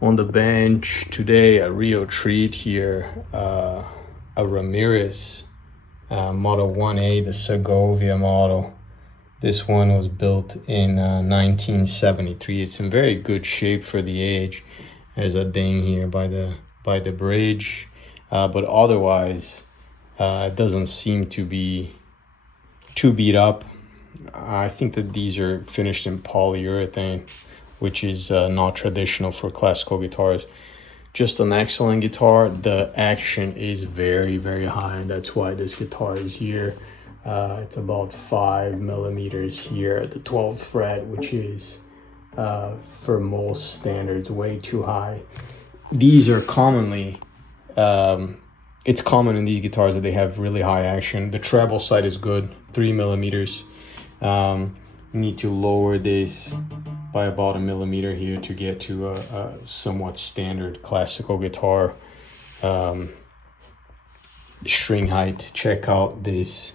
On the bench today, a Rio treat here, a Ramirez Model 1A, the Segovia model. This one was built in 1973. It's in very good shape for the age. There's a ding here by the bridge, but otherwise, it doesn't seem to be too beat up. I think that these are finished in polyurethane, which is not traditional for classical guitars. Just an excellent guitar. The action is very, very high, and that's why this guitar is here. It's about 5 millimeters here at the 12th fret, which is for most standards way too high. These are commonly, it's common in these guitars that they have really high action. The treble side is good, 3 millimeters. Need to lower this by about a millimeter here to get to a somewhat standard classical guitar string height. Check out this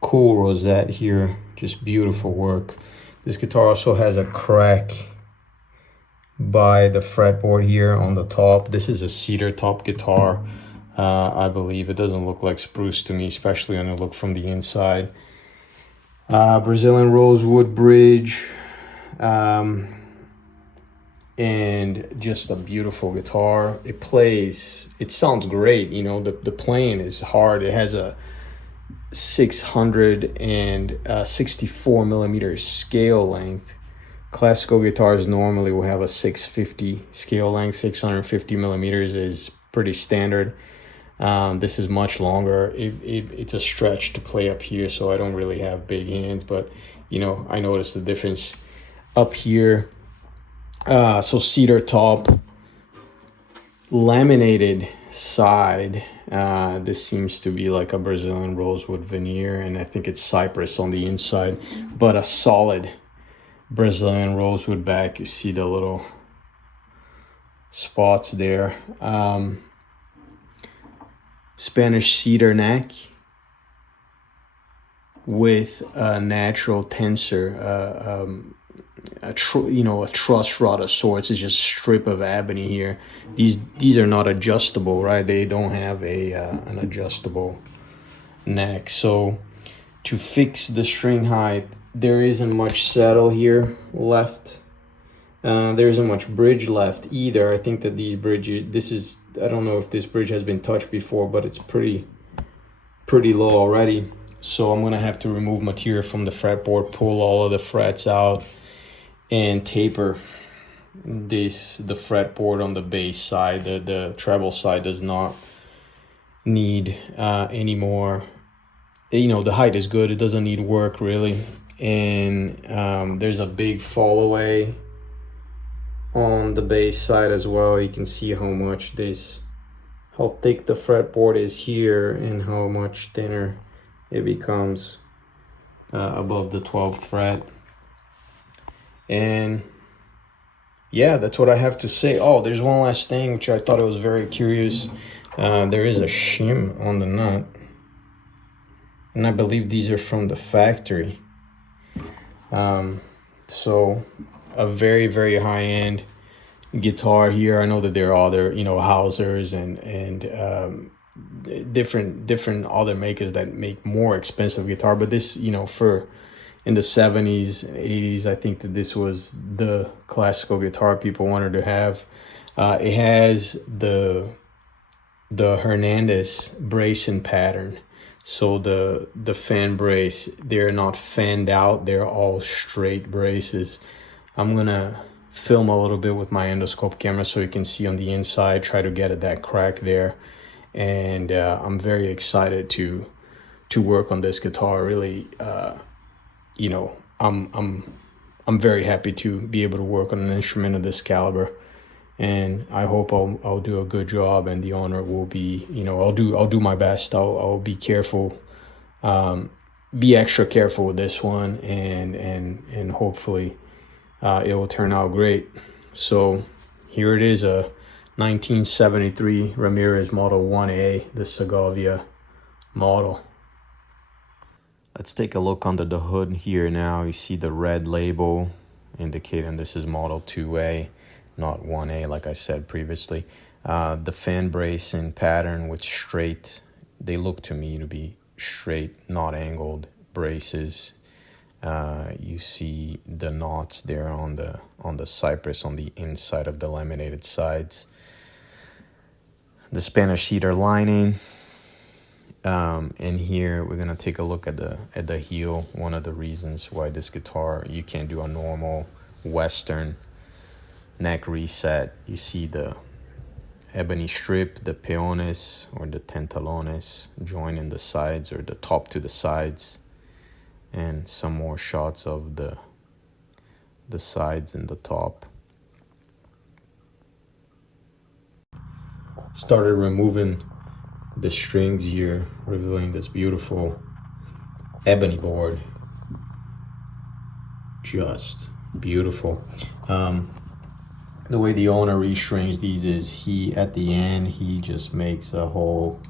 cool rosette here, just beautiful work. This guitar also has a crack by the fretboard here on the top. This is a cedar top guitar, I believe. It doesn't look like spruce to me, especially when I look from the inside. Brazilian rosewood bridge, and just a beautiful guitar. It sounds great, you know, the playing is hard. It has a 664 millimeter scale length. Classical guitars normally will have a 650 scale length. 650 millimeters is pretty standard. This is much longer. It's a stretch to play up here, so I don't really have big hands, but you know, I noticed the difference up here. So cedar top, laminated side. This seems to be like a Brazilian rosewood veneer, and I think it's cypress on the inside, but a solid Brazilian rosewood back. You see the little spots there. Spanish cedar neck with a natural tensor, a truss rod of sorts. It's just a strip of ebony here. These are not adjustable, right? They don't have an adjustable neck. So to fix the string height, there isn't much saddle here left. There isn't much bridge left either. I think that these bridges, I don't know if this bridge has been touched before, but it's pretty low already. So I'm gonna have to remove material from the fretboard, pull all of the frets out, and taper the fretboard on the bass side. The treble side does not need any more. You know, the height is good. It doesn't need work really. And there's a big fall away on the bass side as well. You can see how thick the fretboard is here and how much thinner it becomes above the 12th fret. And yeah, that's what I have to say. Oh, there's one last thing which I thought it was very curious. There is a shim on the nut, and I believe these are from the factory. So a very, very high-end guitar here. I know that there are other, you know, Hausers and different other makers that make more expensive guitar, but this, you know, for in the 70s and 80s, I think that this was the classical guitar people wanted to have. It has the Hernandez bracing pattern. So the fan brace, they're not fanned out, they're all straight braces. I'm gonna film a little bit with my endoscope camera so you can see on the inside, try to get at that crack there. And I'm very excited to work on this guitar. Really, you know, I'm very happy to be able to work on an instrument of this caliber, and I hope I'll do a good job, and the honor will be, you know, I'll do my best. I'll be careful, be extra careful with this one, and hopefully it will turn out great. So here it is, a 1973 Ramirez Model 1A, the Segovia model. Let's take a look under the hood here now. You see the red label indicating this is Model 2A. not 1A like I said previously. The fan brace and pattern with straight, they look to me to be straight, not angled braces. You see the knots there on the cypress on the inside of the laminated sides. The Spanish cedar lining. And here we're gonna take a look at the heel. One of the reasons why this guitar you can't do a normal Western neck reset. You see the ebony strip, the peones or the tentalones joining the sides, or the top to the sides, and some more shots of the sides and the top. Started removing the strings here, revealing this beautiful ebony board. Just beautiful. The way the owner restrings these is at the end he just makes a whole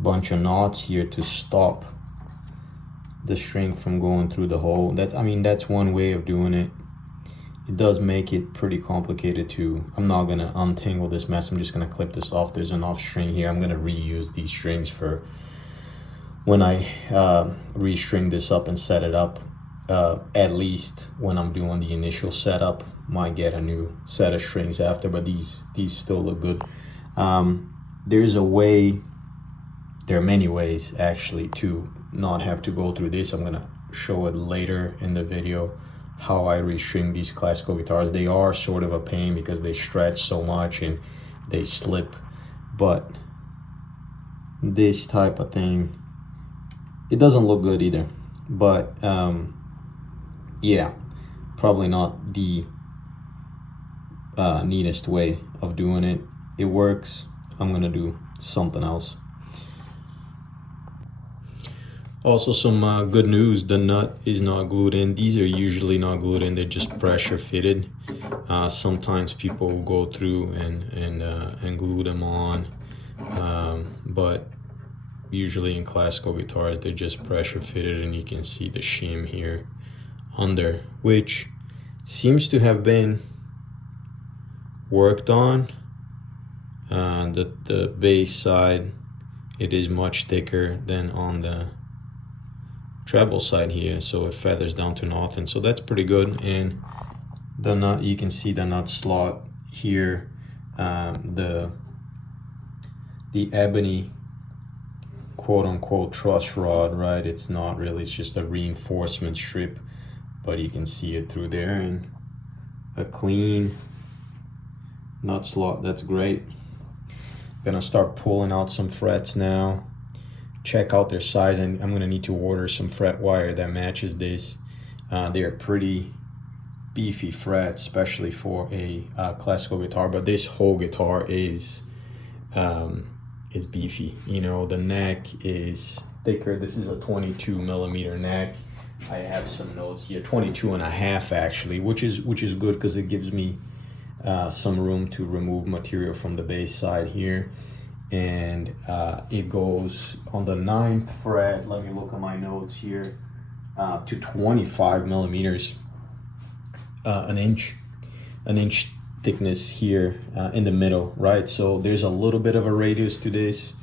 bunch of knots here to stop the string from going through the hole. That's one way of doing it. It does make it pretty complicated too. I'm not gonna untangle this mess. I'm just gonna clip this off. There's enough string here. I'm gonna reuse these strings for when I restring this up and set it up. At least when I'm doing the initial setup, might get a new set of strings after, but these still look good. There's a way, there are many ways actually to not have to go through this. I'm gonna show it later in the video how I restring these classical guitars. They are sort of a pain because they stretch so much and they slip, but this type of thing, it doesn't look good either. But yeah, probably not the neatest way of doing it. It works. I'm gonna do something else. Also, some good news, the nut is not glued in. These are usually not glued in, they're just pressure fitted. Sometimes people will go through and glue them on, but usually in classical guitars they're just pressure fitted, and you can see the shim here under, which seems to have been worked on. The bass side, it is much thicker than on the treble side here, so it feathers down to nothing, so that's pretty good. And the nut, you can see the nut slot here, the ebony quote-unquote truss rod, right? It's not really, it's just a reinforcement strip, but you can see it through there, and a clean nut slot. That's great. Gonna start pulling out some frets now. Check out their size, and I'm gonna need to order some fret wire that matches this. They're pretty beefy frets, especially for a classical guitar, but this whole guitar is beefy. You know, the neck is thicker. This is a 22 millimeter neck. I have some notes here, 22 and a half actually, which is good because it gives me some room to remove material from the bass side here. And it goes on the 9th fret, let me look at my notes here, to 25 millimeters, an inch thickness here in the middle, right? So there's a little bit of a radius to this.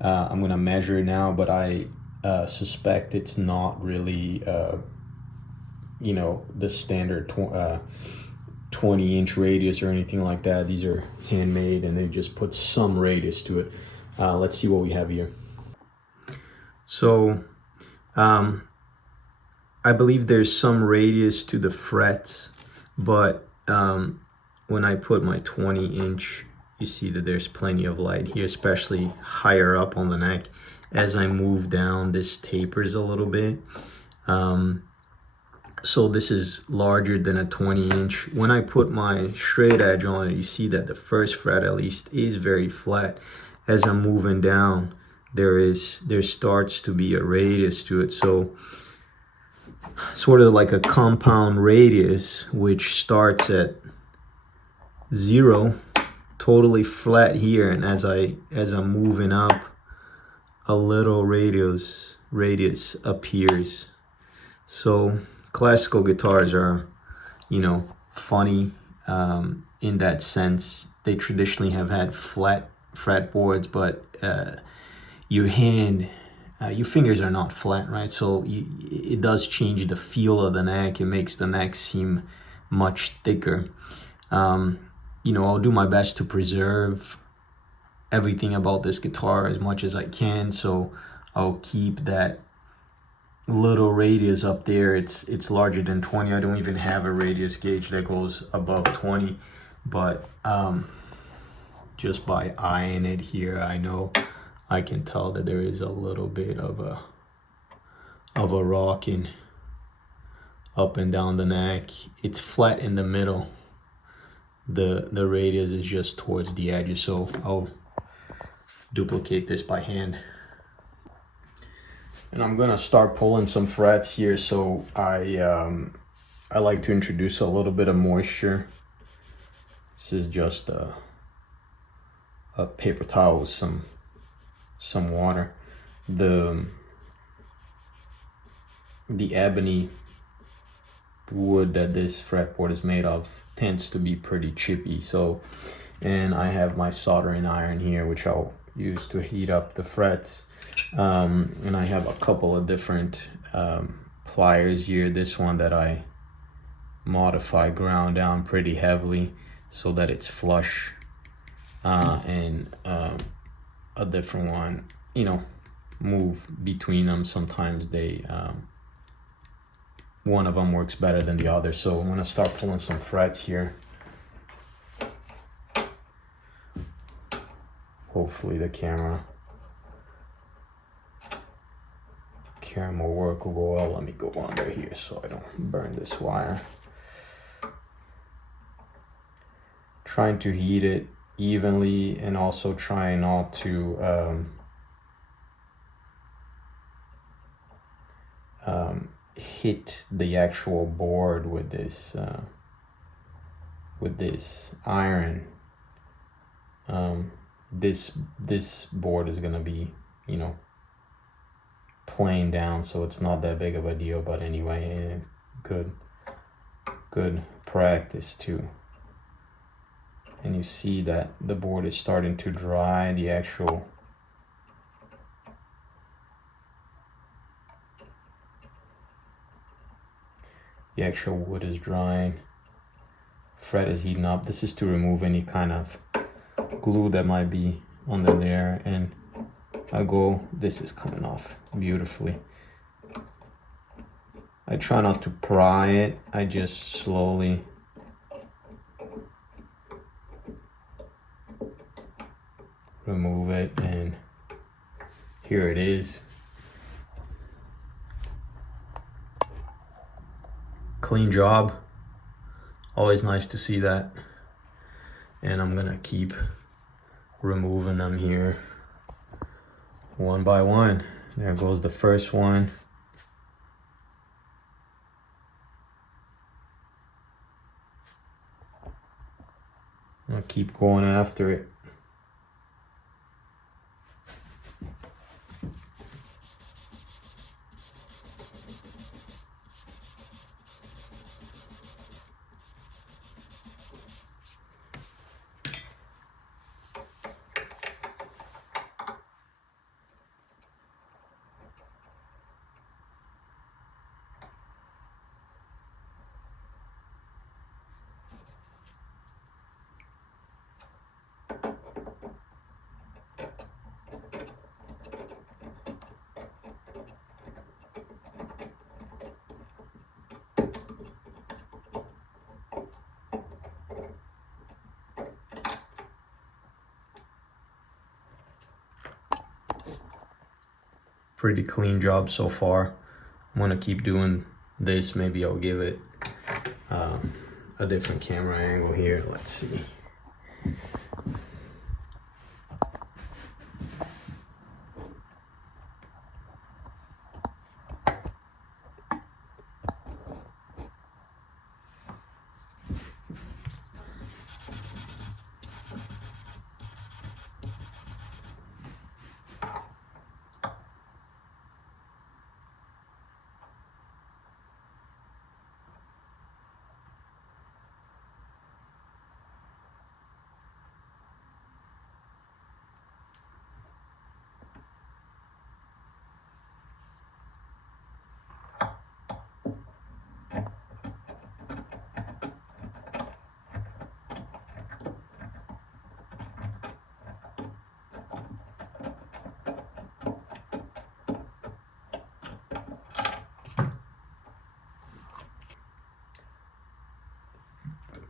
I'm gonna measure it now, but I suspect it's not really you know, the standard 20-inch radius or anything like that. These are handmade and they just put some radius to it. Let's see what we have here. So I believe there's some radius to the frets, but when I put my 20-inch, you see that there's plenty of light here, especially higher up on the neck. As I move down, this tapers a little bit. So this is larger than a 20-inch. When I put my straight edge on it, you see that the first fret at least is very flat. As I'm moving down, there starts to be a radius to it. So sort of like a compound radius, which starts at 0, totally flat here, and as I'm moving up, a little radius appears. So classical guitars are, you know, funny in that sense. They traditionally have had flat fretboards, but your fingers are not flat, right? So it does change the feel of the neck. It makes the neck seem much thicker. You know, I'll do my best to preserve everything about this guitar as much as I can, so I'll keep that little radius up there. It's larger than 20. I don't even have a radius gauge that goes above 20, but just by eyeing it here, I know I can tell that there is a little bit of a rocking up and down the neck. It's flat in the middle. The radius is just towards the edges, so I'll duplicate this by hand. And I'm gonna start pulling some frets here. So I like to introduce a little bit of moisture. This is just a paper towel with some water. The ebony wood that this fretboard is made of tends to be pretty chippy. So, and I have my soldering iron here, which I'll use to heat up the frets. And I have a couple of different pliers here. This one that I ground down pretty heavily so that it's flush, and a different one, you know, move between them. Sometimes they one of them works better than the other. So I'm gonna start pulling some frets here. Hopefully the camera work will go well. Let me go under here so I don't burn this wire. Trying to heat it evenly, and also trying not to hit the actual board with this iron. This board is gonna be, you know, plain down, so it's not that big of a deal. But anyway, good practice too. And you see that the board is starting to dry. The actual wood is drying. Fret is heating up. This is to remove any kind of glue that might be under there, and this is coming off beautifully. I try not to pry it. I just slowly remove it, and here it is. Clean job. Always nice to see that. And I'm gonna keep removing them here one by one. There goes the first one. I'll keep going after it. Pretty clean job so far. I'm gonna keep doing this. Maybe I'll give it a different camera angle here. Let's see.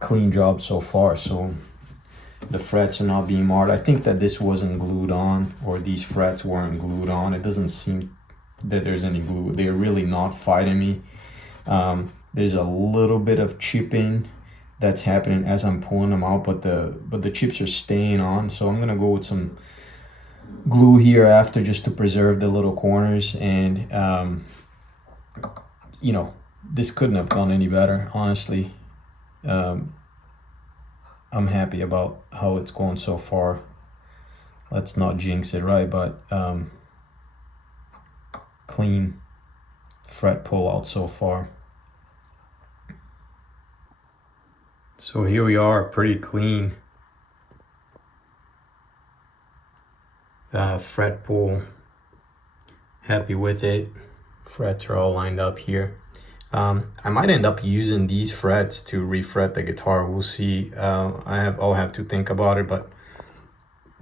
clean job so far. So the frets are not being marred. I think that this wasn't glued on, or these frets weren't glued on. It doesn't seem that there's any glue. They're really not fighting me. There's a little bit of chipping that's happening as I'm pulling them out, but the chips are staying on. So I'm gonna go with some glue here after, just to preserve the little corners. And you know, this couldn't have gone any better, honestly. I'm happy about how it's going so far. Let's not jinx it, right? But clean fret pull out so far. So here we are, pretty clean fret pull. Happy with it. Frets are all lined up here. I might end up using these frets to refret the guitar. We'll see. I'll have to think about it, but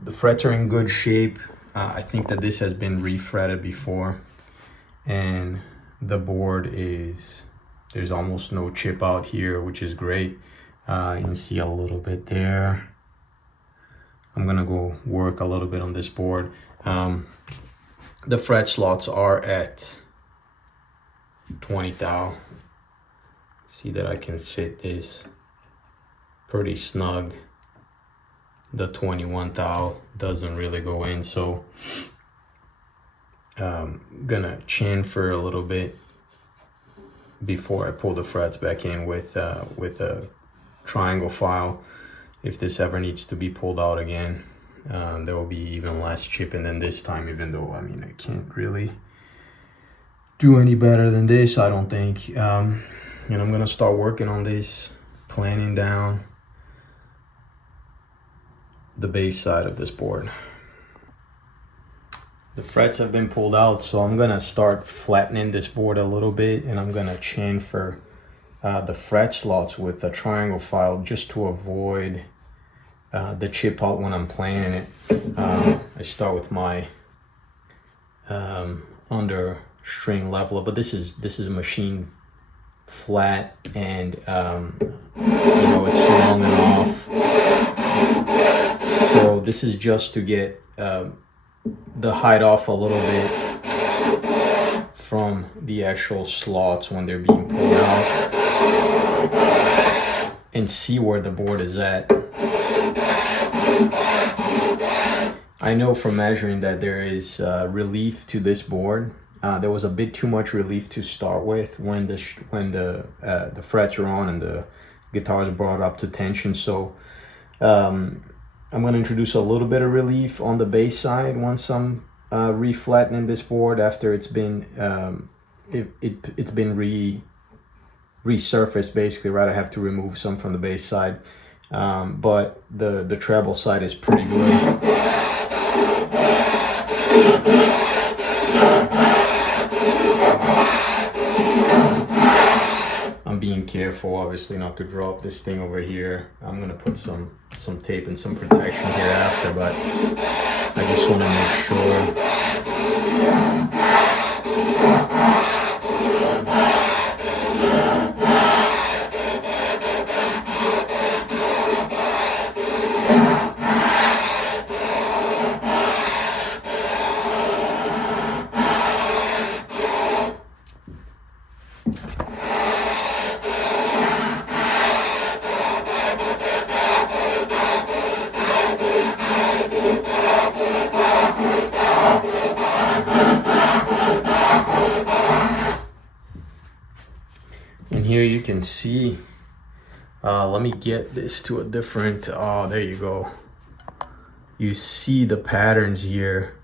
the frets are in good shape. I think that this has been refretted before, and the board is, there's almost no chip out here, which is great. You can see a little bit there. I'm gonna go work a little bit on this board. The fret slots are at 20 thou. See that I can fit this pretty snug. The 21 thou doesn't really go in, so gonna chamfer a little bit before I pull the frets back in with a triangle file. If this ever needs to be pulled out again, there will be even less chipping than this time, even though, I mean, I can't really do any better than this, I don't think. And I'm gonna start working on this, planning down the bass side of this board. The frets have been pulled out, so I'm gonna start flattening this board a little bit, and I'm gonna chamfer the fret slots with a triangle file, just to avoid the chip out when I'm playing it. I start with my under string leveler, but this is machine flat, and you know, it's long enough. So this is just to get the height off a little bit from the actual slots when they're being pulled out, and see where the board is at. I know from measuring that there is relief to this board. There was a bit too much relief to start with when the frets are on and the guitar is brought up to tension. So I'm going to introduce a little bit of relief on the bass side once I'm reflattening this board after it's been it's been resurfaced, basically, right? I have to remove some from the bass side, but the treble side is pretty good. I'm being careful, obviously, not to drop this thing over here. I'm gonna put some tape and some protection here after, but I just want to make sure. And here you can see, let me get this to a different, oh, there you go. You see the patterns here,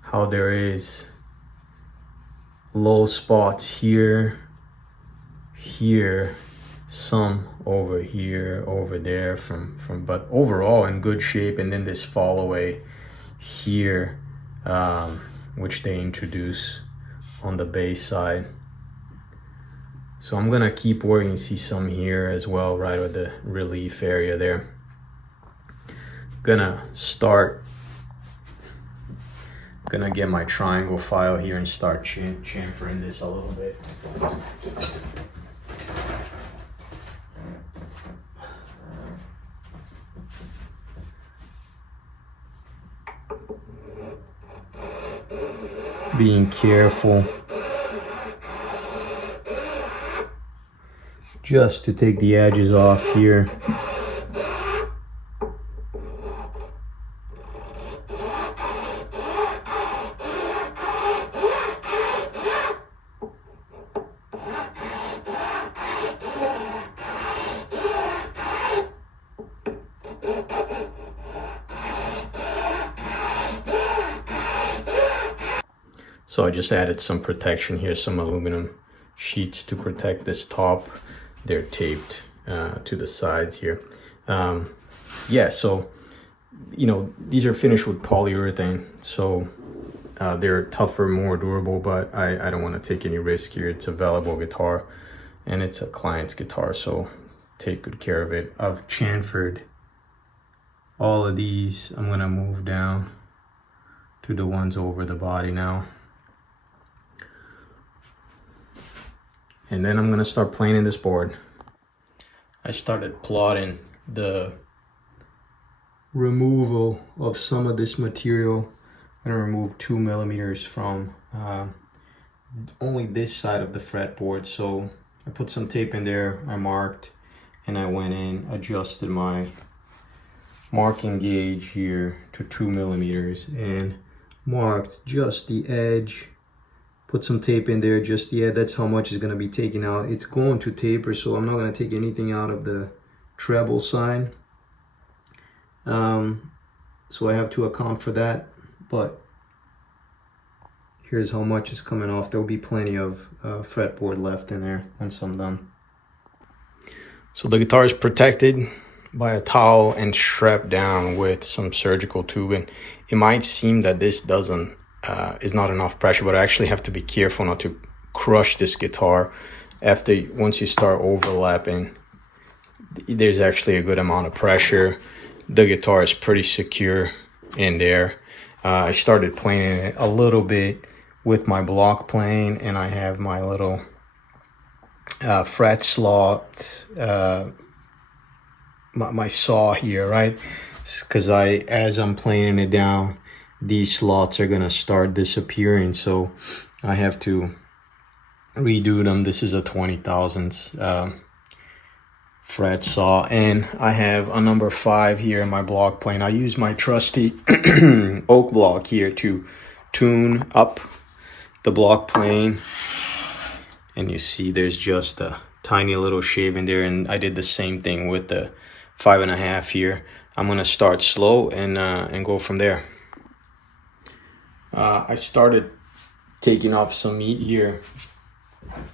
how there is low spots here, here, some over here, over there, but overall in good shape. And then this fall away here, which they introduce on the bass side. So I'm gonna keep working. You see some here as well, right with the relief area there. Gonna get my triangle file here and start chamfering this a little bit. being careful just to take the edges off here. So I just added some protection here, some aluminum sheets to protect this top. They're taped to the sides here. Yeah, so, you know, these are finished with polyurethane, so they're tougher, more durable, but I don't want to take any risk here. It's a valuable guitar, and it's a client's guitar, so take good care of it. I've chamfered all of these. I'm gonna move down to the ones over the body now. And then I'm gonna start planing this board. I started plotting the removal of some of this material. I'm gonna remove 2 millimeters from only this side of the fretboard. So I put some tape in there, I marked, and I went in, adjusted my marking gauge here to 2 millimeters and marked just the edge. Put some tape in there, just the edge. That's how much is going to be taken out. It's going to taper, so I'm not going to take anything out of the treble side. So I have to account for that, but here's how much is coming off. There will be plenty of fretboard left in there once I'm done. So the guitar is protected by a towel and strapped down with some surgical tubing. It might seem that this doesn't is not enough pressure, but I actually have to be careful not to crush this guitar. Once you start overlapping, there's actually a good amount of pressure. The guitar is pretty secure in there. I started planing it a little bit with my block plane, and I have my little fret slot, my saw here, right? Because as I'm planing it down, these slots are gonna start disappearing, so I have to redo them. This is a 20 thousandths fret saw, and I have a number 5 here in my block plane. I use my trusty oak block here to tune up the block plane, and you see there's just a tiny little shave in there, and I did the same thing with the 5.5 here. I'm gonna start slow and go from there. I started taking off some meat here.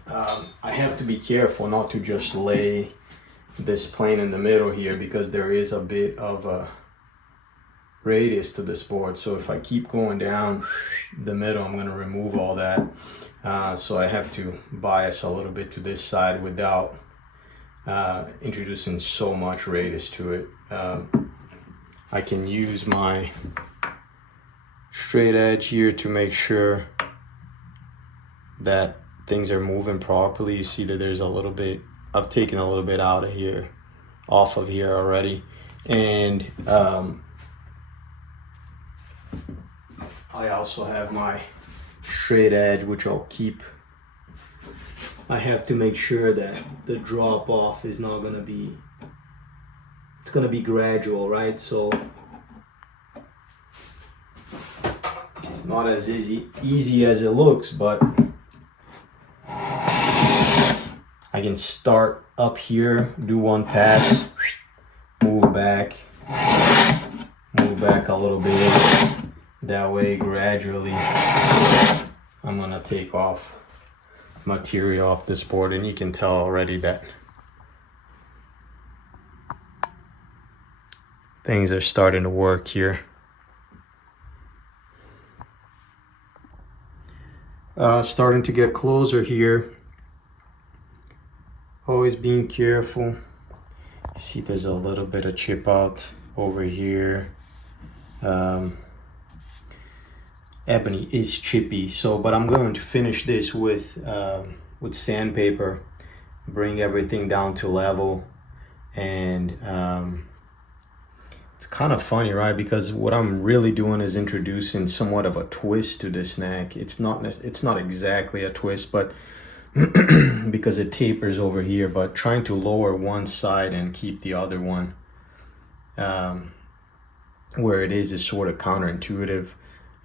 I have to be careful not to just lay this plane in the middle here, because there is a bit of a radius to this board. So if I keep going down the middle, I'm going to remove all that. So I have to bias a little bit to this side without introducing so much radius to it. I can use my straight edge here to make sure that things are moving properly. You see that there's a little bit, I've taken a little bit out of here, off of here already. And I also have my straight edge, which I'll keep. I have to make sure that the drop off is not gonna be, it's gonna be gradual, right? So not as easy as it looks, but I can start up here, do one pass, move back a little bit. That way, gradually, I'm gonna take off material off this board, and you can tell already that things are starting to work here. Starting to get closer here. Always being careful. See, there's a little bit of chip out over here. Ebony is chippy, but I'm going to finish this with sandpaper, bring everything down to level, and It's kind of funny, right? Because what I'm really doing is introducing somewhat of a twist to this neck. It's not exactly a twist, but because it tapers over here, but trying to lower one side and keep the other one where it is sort of counterintuitive.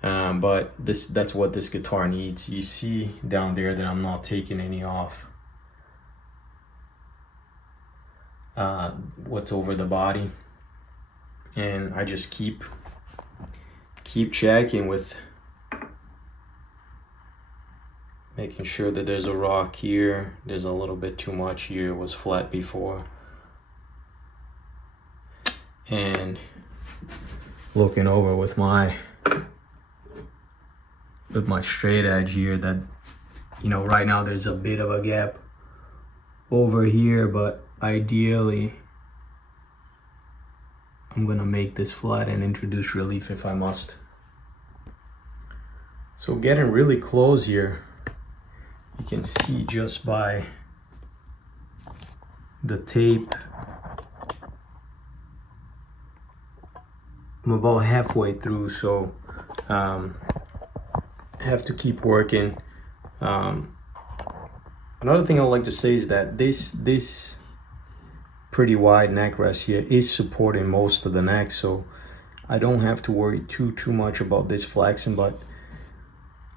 But that's what this guitar needs. You see down there that I'm not taking any off what's over the body, and I just keep checking with making sure that there's a rock here. There's a little bit too much here. It was flat before. And looking over with my straight edge here that, you know, right now there's a bit of a gap over here, but ideally I'm gonna make this flat and introduce relief if I must. So getting really close here, you can see just by the tape, I'm about halfway through, so I have to keep working. Another thing I'd like to say is that this pretty wide neck rest here is supporting most of the neck, so I don't have to worry too much about this flexing, but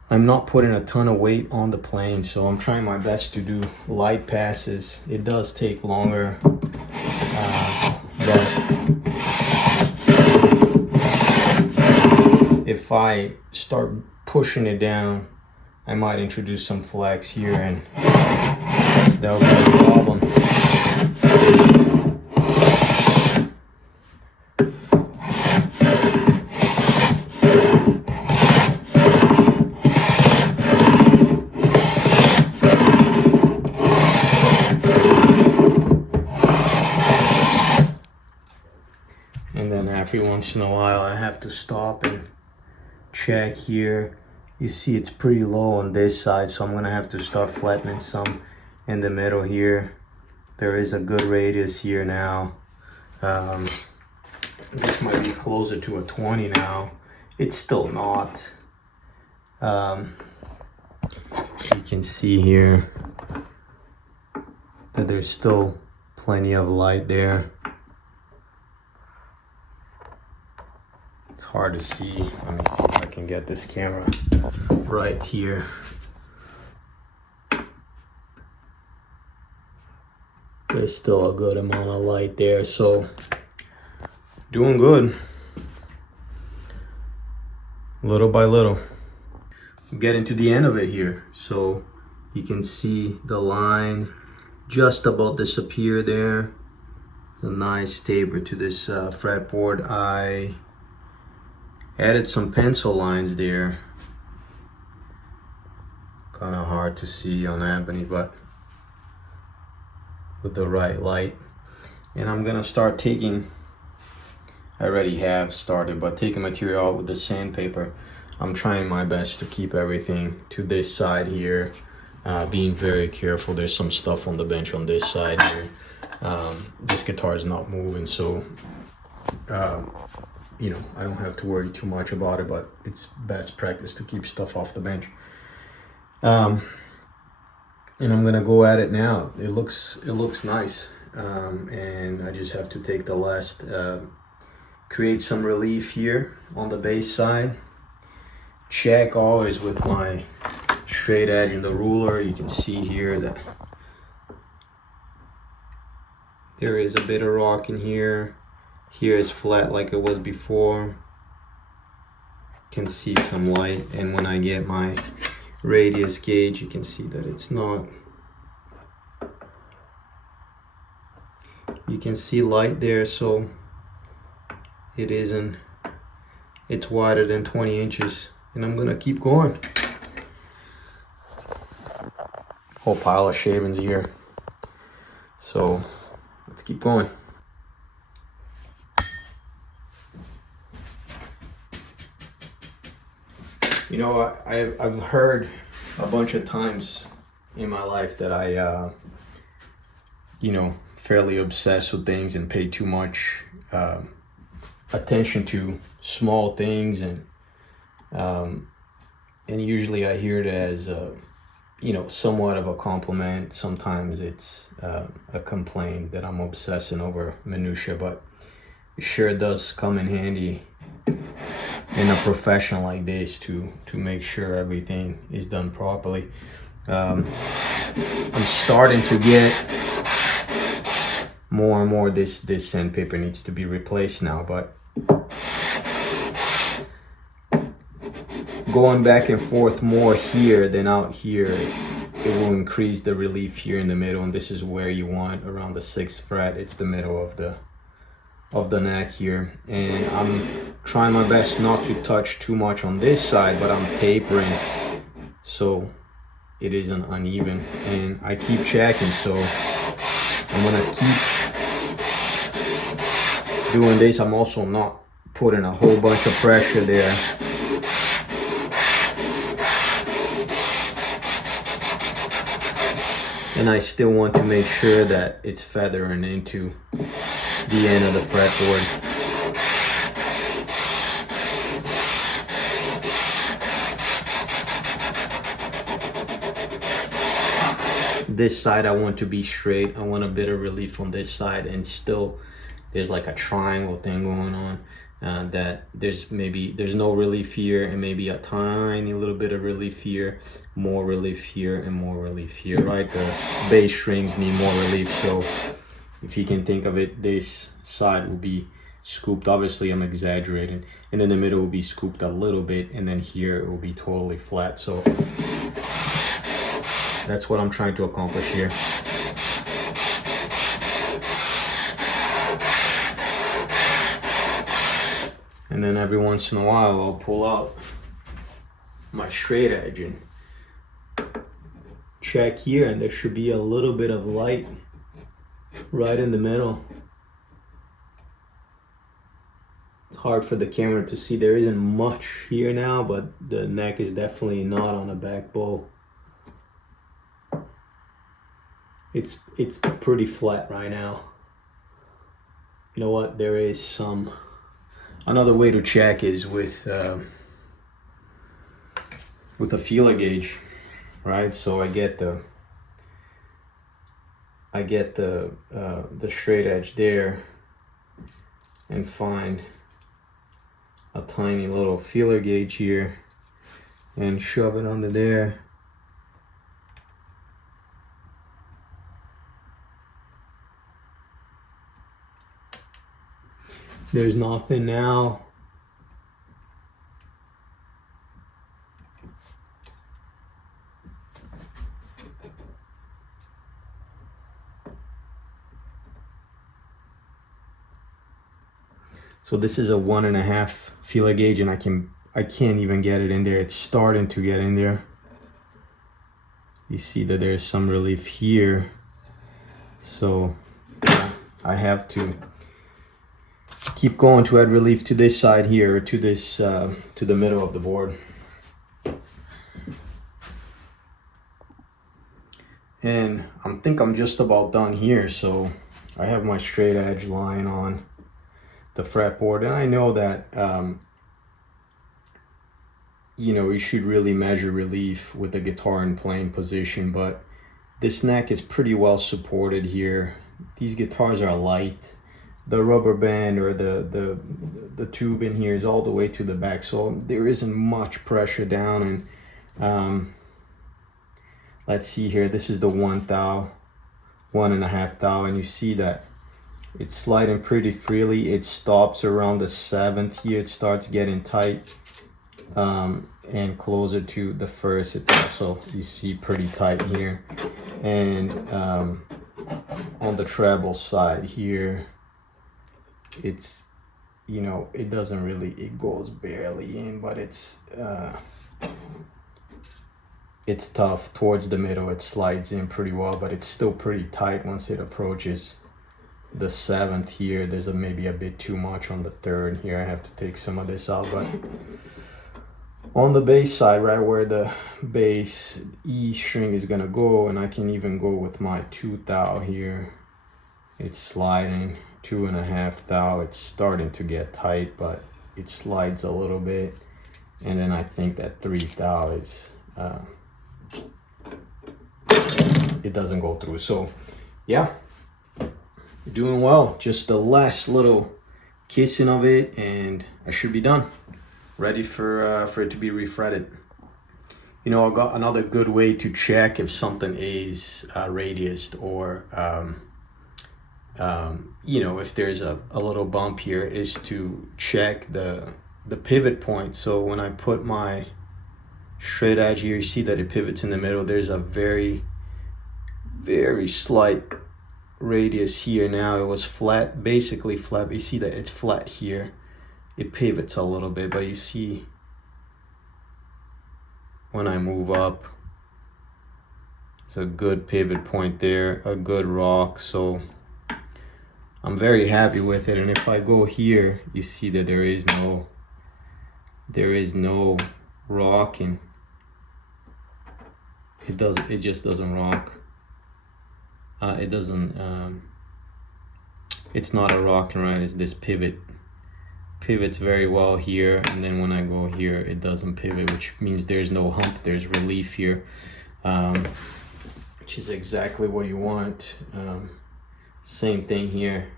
I'm not putting a ton of weight on the plane, so I'm trying my best to do light passes. It does take longer, but if I start pushing it down, I might introduce some flex here, and that'll be a problem. And then every once in a while I have to stop and check here. You see it's pretty low on this side, so I'm gonna have to start flattening some in the middle here. There is a good radius here now. This might be closer to a 20 now. It's still not. You can see here that there's still plenty of light there. It's hard to see. Let me see if I can get this camera right here. There's still a good amount of light there, so doing good. Little by little. I'm getting to the end of it here, so you can see the line just about disappear there. It's a nice taper to this fretboard. I added some pencil lines there. Kind of hard to see on ebony, but with the right light. And I'm gonna start taking, I already have started, but taking material out with the sandpaper. I'm trying my best to keep everything to this side here, being very careful. There's some stuff on the bench on this side here. This guitar is not moving, so you know, I don't have to worry too much about it, but it's best practice to keep stuff off the bench. And I'm gonna go at it now. It looks nice, and I just have to take the last, create some relief here on the bass side. Check always with my straight edge and the ruler. You can see here that there is a bit of rock in here. Here is flat like it was before. Can see some light, and when I get my radius gauge, you can see that it's not. You can see light there, so it isn't. It's wider than 20 inches, and I'm gonna keep going. Whole pile of shavings here, so let's keep going. You know, I've heard a bunch of times in my life that I, you know, fairly obsessed with things and pay too much attention to small things, and usually I hear it as you know, somewhat of a compliment. Sometimes it's a complaint that I'm obsessing over minutia, but it sure does come in handy in a profession like this to make sure everything is done properly. I'm starting to get more and more this sandpaper needs to be replaced now, but going back and forth more here than out here, it will increase the relief here in the middle, and this is where you want around the 6th fret. It's the middle of the neck here, and I'm trying my best not to touch too much on this side, but I'm tapering so it isn't uneven, and I keep checking, so I'm gonna keep doing this. I'm also not putting a whole bunch of pressure there. And I still want to make sure that it's feathering into the end of the fretboard. This side I want to be straight. I want a bit of relief on this side, and still there's like a triangle thing going on. That there's no relief here, and maybe a tiny little bit of relief here, more relief here, and more relief here, right? The bass strings need more relief, so if you can think of it, this side will be scooped. Obviously I'm exaggerating, and in the middle will be scooped a little bit, and then here it will be totally flat. So that's what I'm trying to accomplish here. And then every once in a while I'll pull out my straight edge and check here, and there should be a little bit of light right in the middle. It's hard for the camera to see. There isn't much here now, but the neck is definitely not on the back bow. It's pretty flat right now. You know what? There is some. Another way to check is with a feeler gauge, right? So I get the straight edge there, and find a tiny little feeler gauge here and shove it under there. There's nothing now. So this is a 1.5 feeler gauge, and I can't even get it in there. It's starting to get in there. You see that there's some relief here. So I have to keep going to add relief to this side here, to this to the middle of the board. And I think I'm just about done here. So I have my straight edge line on the fretboard, and I know that you know, you should really measure relief with the guitar in playing position, but this neck is pretty well supported here. These guitars are light. The rubber band or the tube in here is all the way to the back, so there isn't much pressure down. And let's see here, this is the 1 thou, 1.5 thou, and you see that it's sliding pretty freely. It stops around the 7th here. It starts getting tight, and closer to the 1st. It's also, you see, pretty tight here. And on the treble side here, it's, you know, it doesn't really, it goes barely in, but it's tough. Towards the middle it slides in pretty well, but it's still pretty tight once it approaches the 7th here. There's maybe a bit too much on the 3rd here. I have to take some of this out. But on the bass side, right where the bass E string is gonna go, and I can even go with my 2 thou here It's sliding 2.5 thou. It's starting to get tight, but it slides a little bit. And then I think that 3 thou is it doesn't go through. So yeah, you're doing well. Just the last little kissing of it and I should be done, ready for it to be refretted. You know, I got another good way to check if something is radiused or you know, if there's a little bump here, is to check the pivot point. So when I put my straight edge here, you see that it pivots in the middle. There's a very slight radius here. Now it was flat, basically flat, but you see that it's flat here. It pivots a little bit, but you see when I move up, it's a good pivot point there, a good rock. So I'm very happy with it. And if I go here, you see that there is no rocking. It just doesn't rock. It doesn't it's not a rocking, right? It's this pivots very well here, and then when I go here it doesn't pivot, which means there's no hump, there's relief here, which is exactly what you want. Same thing here.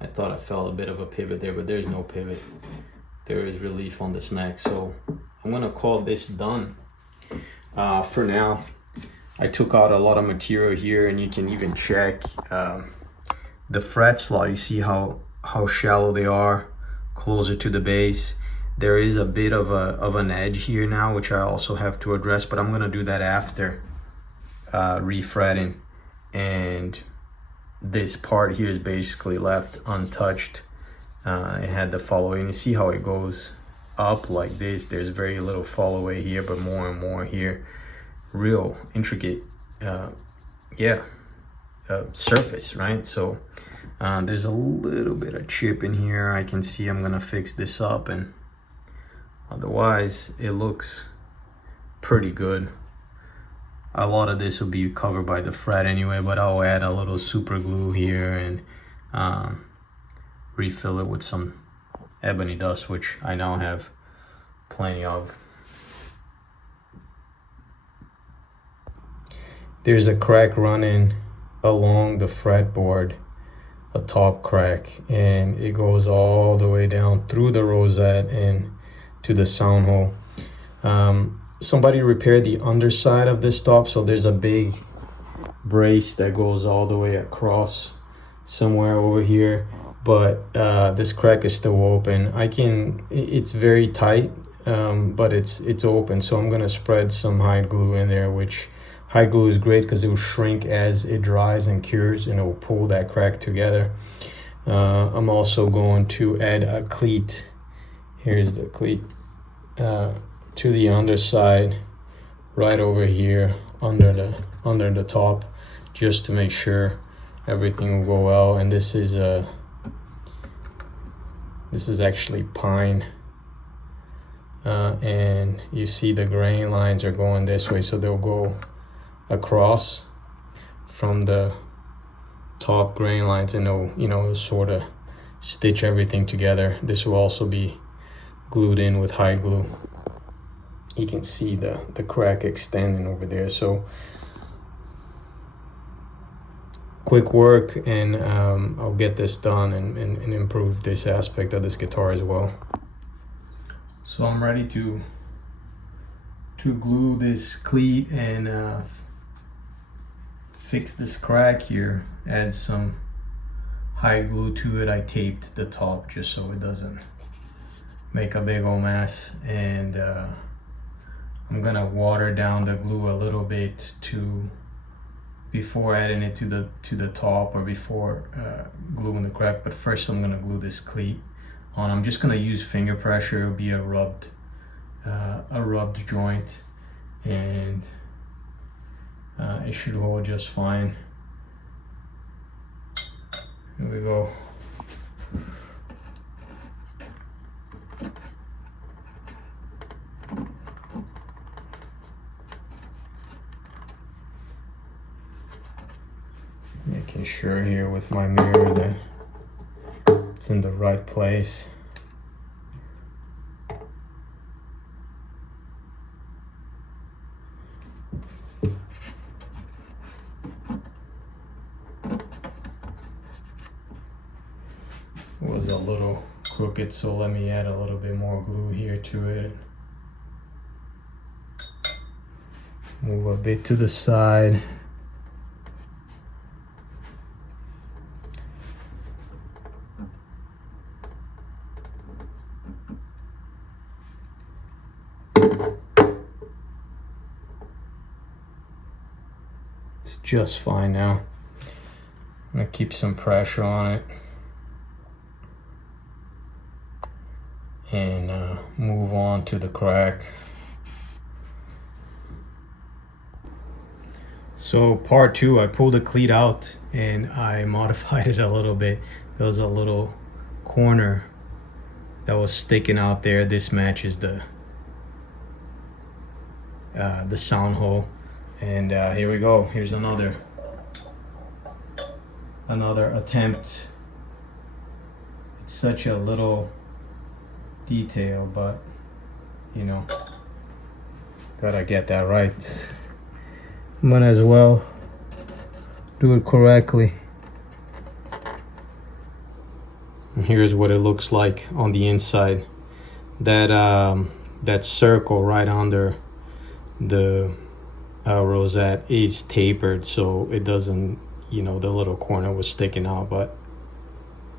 I thought I felt a bit of a pivot there, but there's no pivot. There is relief on this neck. So I'm gonna call this done for now. I took out a lot of material here, and you can even check the fret slot. You see how shallow they are, closer to the base. There is a bit of an edge here now, which I also have to address, but I'm gonna do that after refretting. And this part here is basically left untouched. It had the follow away, and you see how it goes up like this. There's very little follow away here, but more and more here. Real intricate surface, right? So there's a little bit of chip in here. I can see. I'm gonna fix this up, and otherwise it looks pretty good. A lot of this will be covered by the fret anyway, but I'll add a little super glue here and refill it with some ebony dust, which I now have plenty of. There's a crack running along the fretboard, a top crack, and it goes all the way down through the rosette and to the sound hole. Somebody repaired the underside of this top, so there's a big brace that goes all the way across somewhere over here, but this crack is still open. It's very tight, but it's open, so I'm gonna spread some hide glue in there, which hide glue is great because it will shrink as it dries and cures, and it will pull that crack together. I'm also going to add a cleat. Here's the cleat to the underside, right over here under the top, just to make sure everything will go well. And this is actually pine, and you see the grain lines are going this way, so they'll go across from the top grain lines, and they'll sort of stitch everything together. This will also be glued in with hide glue. You can see the crack extending over there. So quick work, and I'll get this done and improve this aspect of this guitar as well. So I'm ready to glue this cleat and fix this crack here. Add some hide glue to it. I taped the top just so it doesn't make a big old mess, and I'm gonna water down the glue a little bit before adding it to the top, or before gluing the crack. But first I'm gonna glue this cleat on. I'm just gonna use finger pressure. It'll be a rubbed joint, and it should hold just fine. Here we go. Making sure here with my mirror that it's in the right place. It was a little crooked, so let me add a little bit more glue here to it. Move a bit to the side. It's just fine now. I'm gonna keep some pressure on it and move on to the crack. So part 2, I pulled the cleat out and I modified it a little bit. There was a little corner that was sticking out there. This matches the sound hole. And here we go. Here's another attempt. It's such a little detail, but you know, gotta get that right. Might as well do it correctly. And here's what it looks like on the inside. That circle right under the rosette is tapered, so it doesn't, you know, the little corner was sticking out, but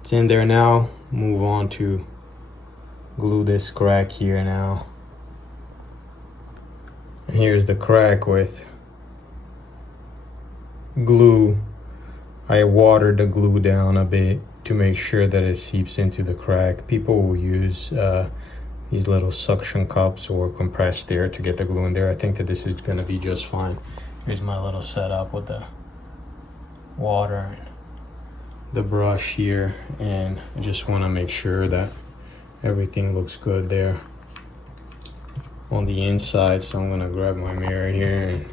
it's in there now. Move on to glue this crack here now. And here's the crack with glue. I watered the glue down a bit to make sure that it seeps into the crack. People will use these little suction cups or compressed air to get the glue in there. I think that this is gonna be just fine. Here's my little setup with the water and the brush here, and I just want to make sure that everything looks good there on the inside. So I'm gonna grab my mirror here and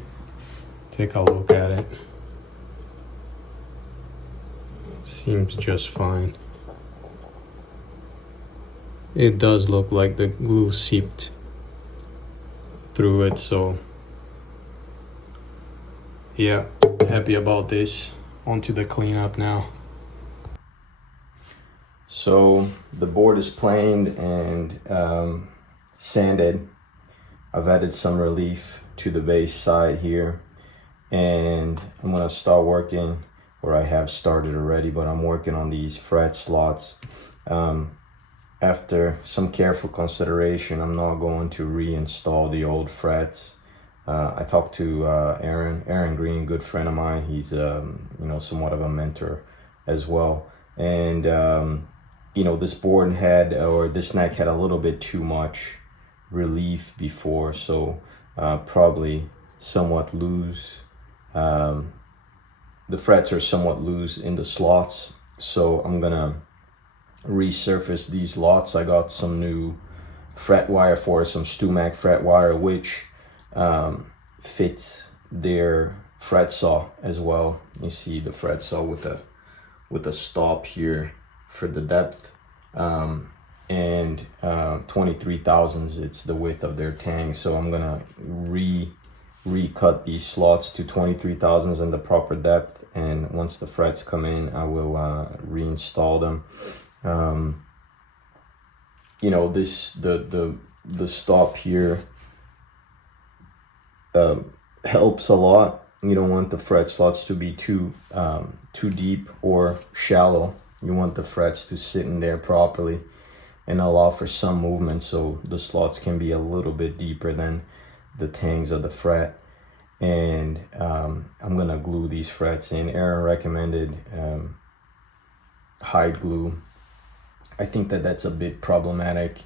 take a look at it. Seems just fine. It does look like the glue seeped through it, so yeah, happy about this. On to the cleanup now. So the board is planed and sanded. I've added some relief to the base side here, and I'm gonna start working, or I have started already, but I'm working on these fret slots. After some careful consideration, I'm not going to reinstall the old frets. I talked to Aaron Green, good friend of mine. He's you know, somewhat of a mentor as well. And you know, this board had, or this neck had a little bit too much relief before, so probably somewhat loose. The frets are somewhat loose in the slots, so I'm gonna resurface these slots. I got some new fret wire for some Stumac fret wire, which fits their fret saw as well. You see the fret saw with the stop here for the depth, and 23 thousandths, it's the width of their tang. So I'm gonna recut these slots to 23 thousandths and the proper depth, and once the frets come in, I will reinstall them. You know, this the stop here helps a lot. You don't want the fret slots to be too deep or shallow. You want the frets to sit in there properly and allow for some movement, so the slots can be a little bit deeper than the tangs of the fret. And I'm gonna glue these frets in. Aaron recommended hide glue. I think that that's a bit problematic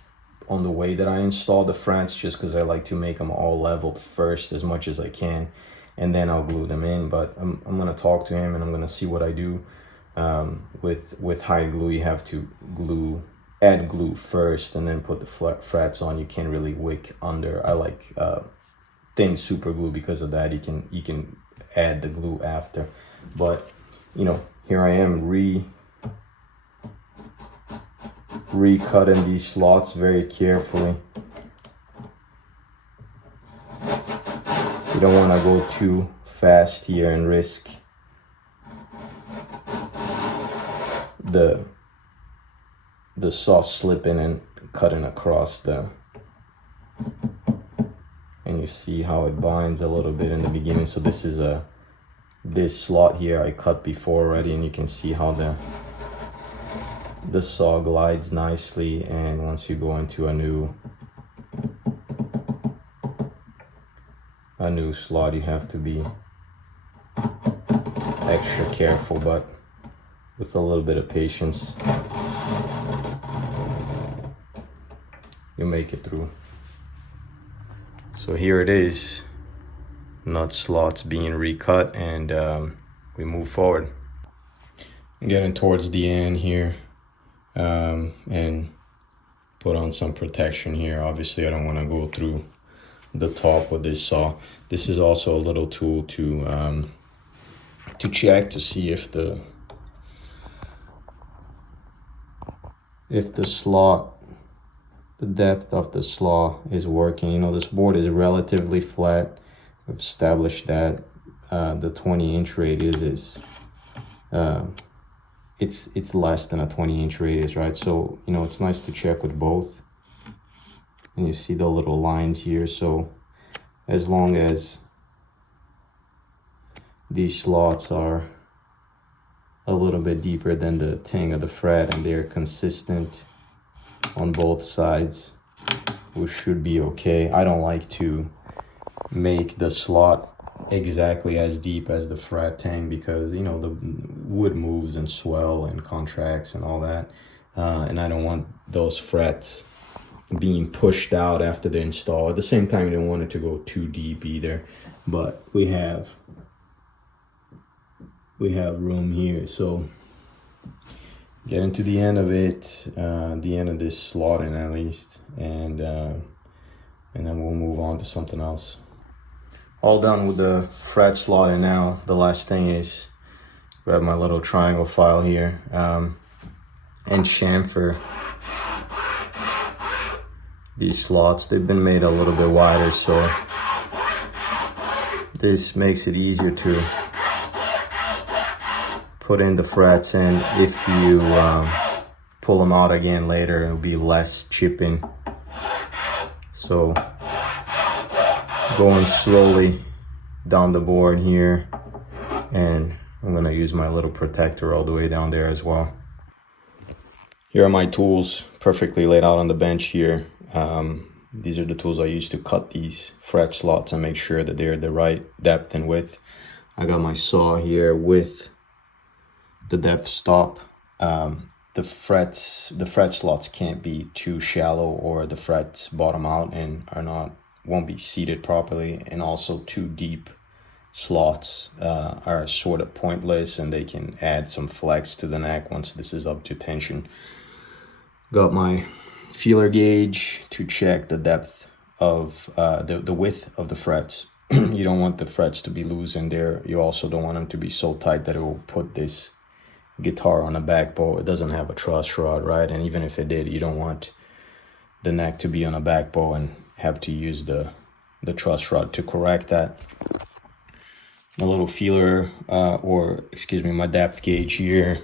on the way that I install the frets, just because I like to make them all leveled first as much as I can, and then I'll glue them in. But I'm gonna talk to him and I'm gonna see what I do. With hide glue, you have to add glue first and then put the frets on. You can't really wick under. I like thin super glue because of that. You can add the glue after. But you know, here I am recutting these slots very carefully. You don't want to go too fast here and risk the saw slipping and cutting across and you see how it binds a little bit in the beginning. So this is this slot here I cut before already, and you can see how the saw glides nicely. And once you go into a new slot, you have to be extra careful, but with a little bit of patience, you'll make it through. So here it is, nut slots being recut, and we move forward. I'm getting towards the end here, and put on some protection here. Obviously I don't want to go through the top with this saw. This is also a little tool to check to see if the slot, the depth of the slot is working. You know, this board is relatively flat. I've established that the 20-inch radius is it's less than a 20-inch radius, right? So, you know, it's nice to check with both. And you see the little lines here. So as long as these slots are a little bit deeper than the tang of the fret and they're consistent on both sides, we should be okay. I don't like to make the slot exactly as deep as the fret tang because, you know, the wood moves and swell and contracts and all that, and I don't want those frets being pushed out after the install. At the same time, you don't want it to go too deep either, but we have room here. So getting to the end of it, the end of this slotting at least, and then we'll move on to something else. All done with the fret slotting now. The last thing is grab my little triangle file here and chamfer these slots. They've been made a little bit wider, so this makes it easier to put in the frets, and if you pull them out again later, it'll be less chipping. So going slowly down the board here, and I'm gonna use my little protector all the way down there as well. Here are my tools perfectly laid out on the bench here. These are the tools I use to cut these fret slots and make sure that they're the right depth and width. I got my saw here with the depth stop. The fret slots can't be too shallow or the frets bottom out and won't be seated properly, and also too deep slots are sort of pointless and they can add some flex to the neck once this is up to tension. Got my feeler gauge to check the depth of the width of the frets. You don't want the frets to be loose in there. You also don't want them to be so tight that it will put this guitar on a back bow. It doesn't have a truss rod, right? And even if it did, you don't want the neck to be on a back bow and have to use the truss rod to correct that. My little feeler, my depth gauge here,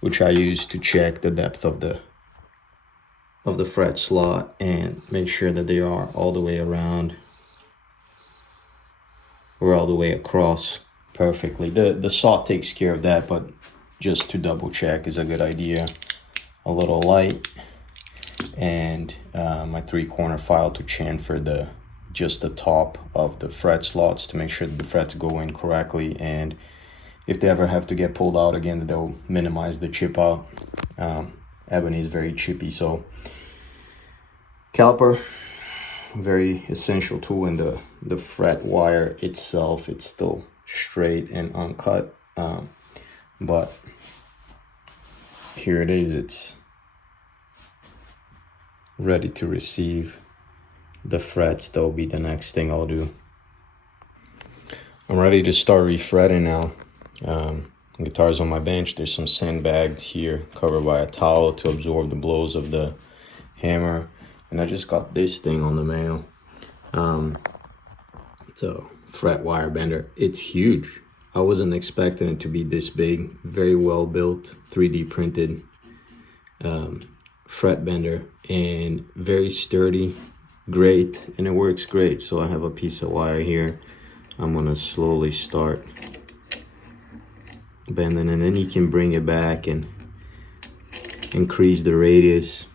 which I use to check the depth of the fret slot and make sure that they are all the way around or all the way across perfectly. The saw takes care of that, but just to double check is a good idea. A little light, and my 3-corner file to chamfer just the top of the fret slots to make sure that the frets go in correctly, and if they ever have to get pulled out again, they'll minimize the chip out. Ebony is very chippy, so caliper, very essential tool. In the fret wire itself, it's still straight and uncut, but here it is, it's ready to receive the frets. That'll be the next thing I'll do. I'm ready to start refretting now. Guitar's on my bench. There's some sandbags here covered by a towel to absorb the blows of the hammer. And I just got this thing on the mail. It's a fret wire bender. It's huge. I wasn't expecting it to be this big. Very well built, 3D printed fret bender, and very sturdy, great, and it works great. So I have a piece of wire here. I'm gonna slowly start bending, and then you can bring it back and increase the radius.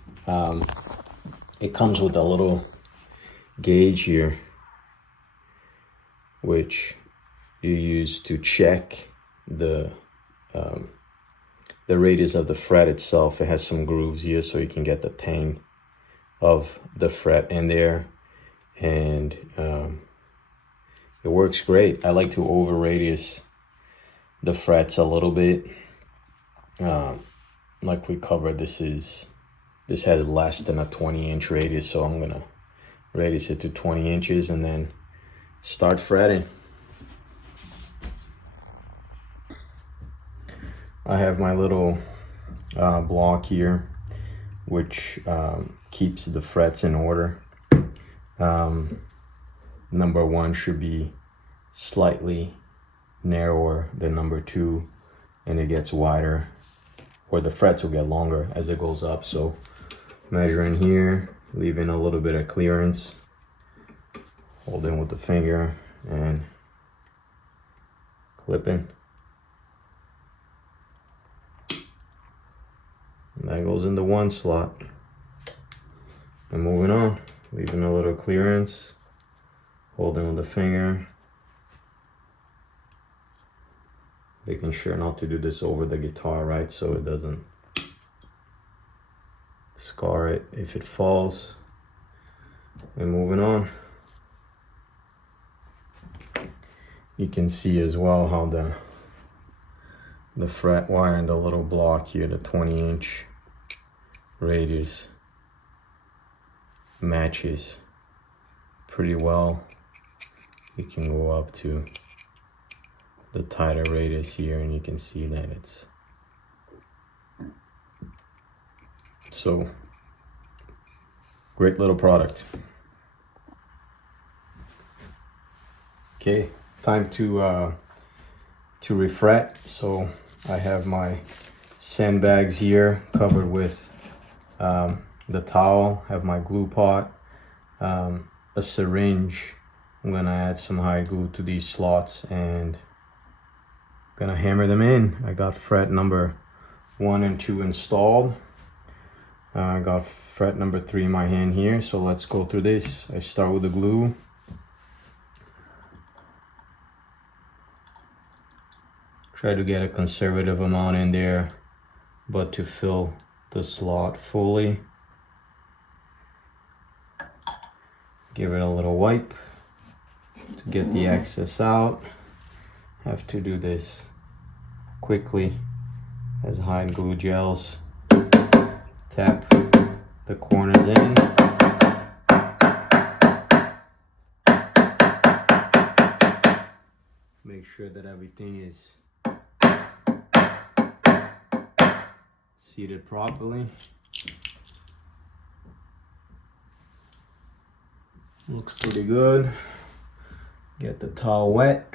It comes with a little gauge here, which you use to check the radius of the fret itself. It has some grooves here so you can get the tang of the fret in there, and it works great. I like to over radius the frets a little bit. Like we covered, this has less than a 20-inch radius, so I'm gonna radius it to 20 inches and then start fretting. I have my little block here, which keeps the frets in order. Number 1 should be slightly narrower than number 2, and it gets wider, or the frets will get longer as it goes up. So measuring here, leaving a little bit of clearance, holding with the finger and clipping. And that goes in the 1 slot. And moving on, leaving a little clearance, holding with the finger, making sure not to do this over the guitar, right, so it doesn't scar it if it falls. And moving on, you can see as well how the fret wire and the little block here, the 20-inch radius, matches pretty well. You can go up to the tighter radius here, and you can see that it's so great little product. Okay, time to refret. So I have my sandbags here covered with the towel, have my glue pot, a syringe. I'm gonna add some hide glue to these slots and gonna hammer them in. I got fret number 1 and 2 installed. I got fret number 3 in my hand here, so let's go through this. I start with the glue. Try to get a conservative amount in there, but to fill the slot fully. Give it a little wipe to get the excess out. Have to do this quickly as hide glue gels. Tap the corners in. Make sure that everything is seated properly. Looks pretty good. Get the towel wet.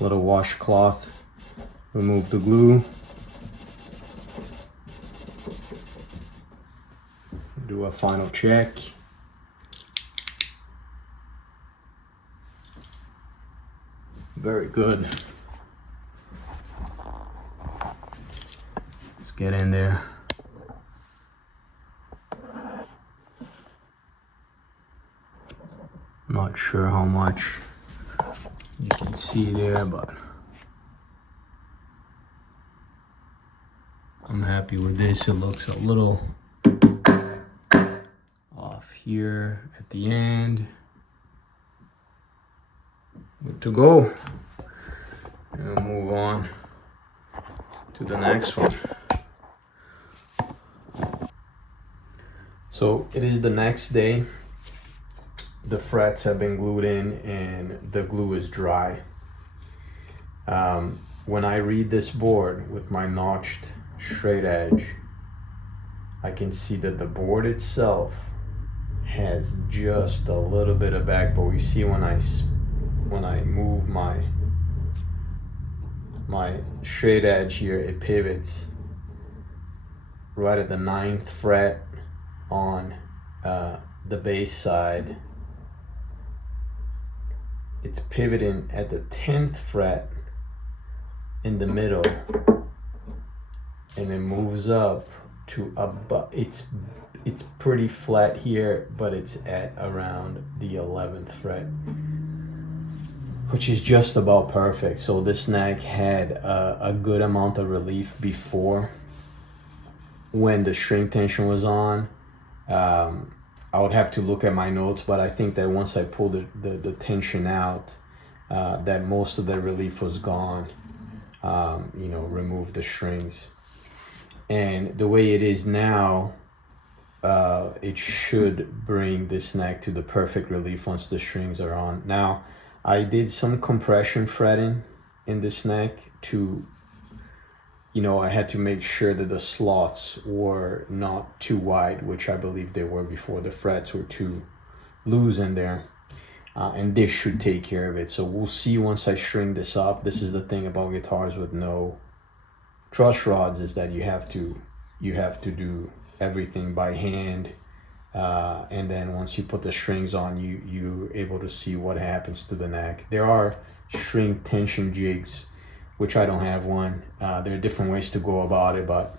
Little washcloth. Remove the glue. Do a final check. Very good. Let's get in there. Not sure how much you can see there, but I'm happy with this. It looks a little off here at the end. Good to go. And we'll move on to the next one. So it is the next day. The frets have been glued in and the glue is dry. When I read this board with my notched straight edge, I can see that the board itself has just a little bit of back, but we see when I move my straight edge here, it pivots right at the 9th fret on the bass side. It's pivoting at the 10th fret in the middle, and it moves up to about, it's pretty flat here, but it's at around the 11th fret, which is just about perfect. So this neck had a good amount of relief before when the string tension was on. I would have to look at my notes, but I think that once I pulled the tension out, that most of the relief was gone. You know, remove the strings. And the way it is now, it should bring this neck to the perfect relief once the strings are on. Now, I did some compression fretting in this neck to, you know, I had to make sure that the slots were not too wide, which I believe they were before. The frets were too loose in there. And this should take care of it. So we'll see once I string this up. This is the thing about guitars with no truss rods, is that you have to do everything by hand, and then once you put the strings on, you're able to see what happens to the neck. There are string tension jigs, which I don't have one. There are different ways to go about it, but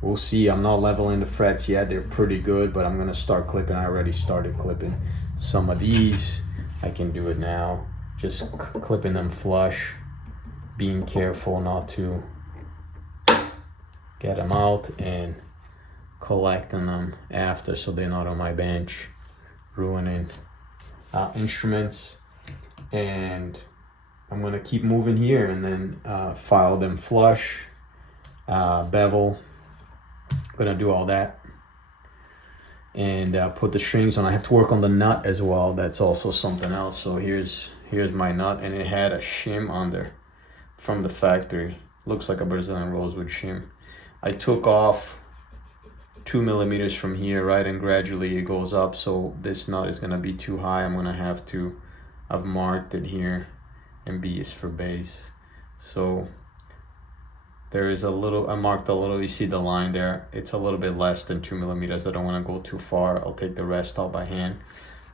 we'll see. I'm not leveling the frets yet. They're pretty good, but I'm gonna start clipping. I already started clipping some of these. I can do it now, just clipping them flush, being careful not to get them out and collecting them after so they're not on my bench ruining instruments. And I'm gonna keep moving here and then file them flush, bevel. Gonna do all that and put the strings on. I have to work on the nut as well. That's also something else. So here's my nut, and it had a shim under from the factory. Looks like a Brazilian rosewood shim. I took off 2 millimeters from here, right, and gradually it goes up. So this nut is gonna be too high. I'm gonna have to, I've marked it here, and B is for bass. So there is a little, I marked a little, you see the line there. It's a little bit less than 2 millimeters. I don't wanna go too far. I'll take the rest out by hand.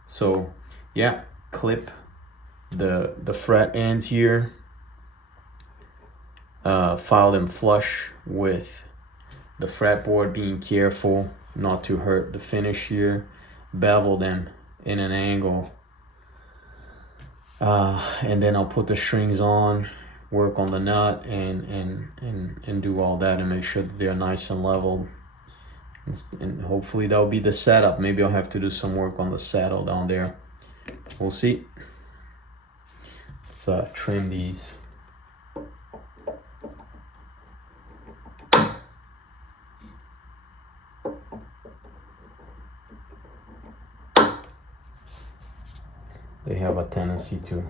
So yeah, clip the fret ends here, file them flush with the fretboard, being careful not to hurt the finish here, bevel them in an angle, and then I'll put the strings on, work on the nut, and do all that and make sure that they're nice and leveled, and hopefully that'll be the setup. Maybe I'll have to do some work on the saddle down there. We'll see. Let's trim these. They have a tendency to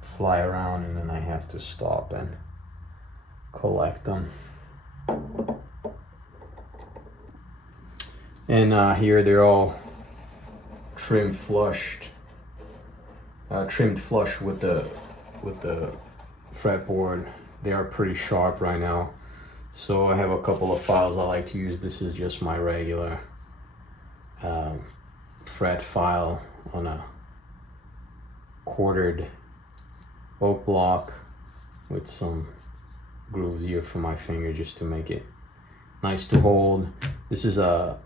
fly around, and then I have to stop and collect them. And here they're all trimmed flush with the fretboard. They are pretty sharp right now. So I have a couple of files I like to use. This is just my regular fret file on a quartered oak block with some grooves here for my finger just to make it nice to hold. This is a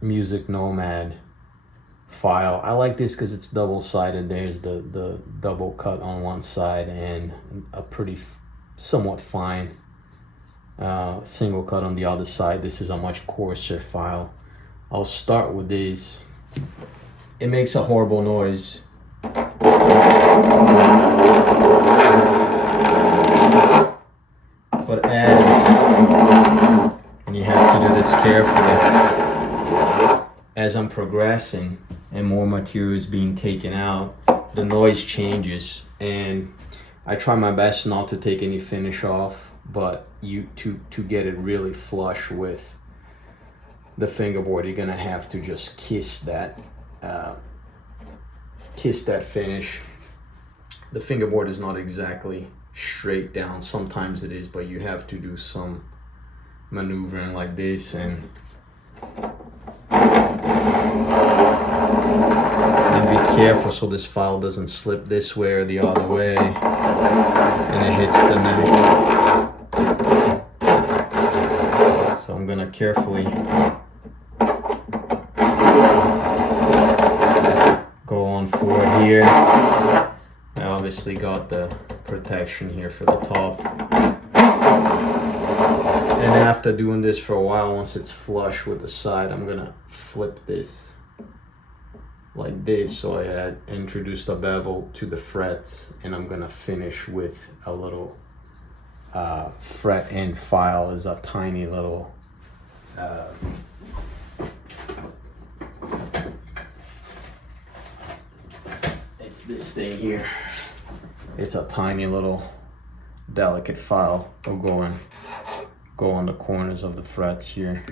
Music Nomad file. I like this because it's double-sided. There's the double cut on one side and a pretty somewhat fine single cut on the other side. This is a much coarser file. I'll start with these. It makes a horrible noise. But and you have to do this carefully, as I'm progressing and more material is being taken out, the noise changes. And I try my best not to take any finish off, but to get it really flush with the fingerboard, you're gonna have to just kiss that finish. The fingerboard is not exactly straight down. Sometimes it is, but you have to do some maneuvering like this and be careful so this file doesn't slip this way or the other way and it hits the neck. So I'm gonna carefully go on forward here. I obviously got the protection here for the top. And after doing this for a while, once it's flush with the side, I'm gonna flip this like this. So I introduced a bevel to the frets, and I'm gonna finish with a little fret end file. Is a tiny little it's this thing here. It's a tiny little delicate file. Will go on the corners of the frets here.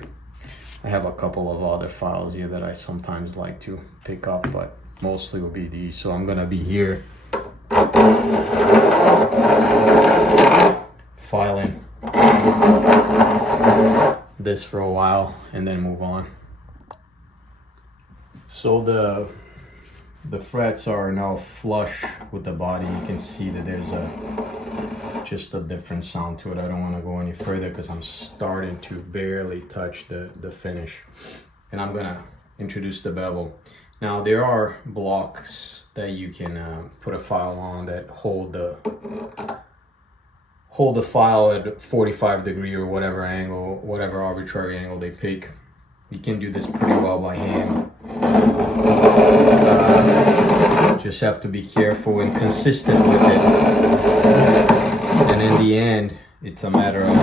I have a couple of other files here that I sometimes like to pick up, but mostly will be these. So I'm gonna be here filing this for a while and then move on. So the frets are now flush with the body. You can see that there's just a different sound to it. I don't want to go any further because I'm starting to barely touch the finish. And I'm gonna introduce the bevel. Now there are blocks that you can put a file on that hold the file at 45 degree or whatever angle, whatever arbitrary angle they pick. You can do this pretty well by hand. Just have to be careful and consistent with it. And in the end, it's a matter of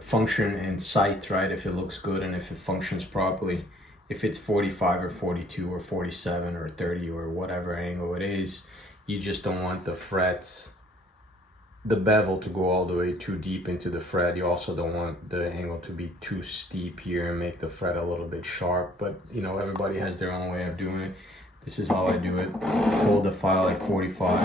function and sight, right? If it looks good and if it functions properly. If it's 45 or 42 or 47 or 30 or whatever angle it is, you just don't want the frets, the bevel to go all the way too deep into the fret. You also don't want the angle to be too steep here and make the fret a little bit sharp. But you know, everybody has their own way of doing it. This is how I do it. Hold the file at 45.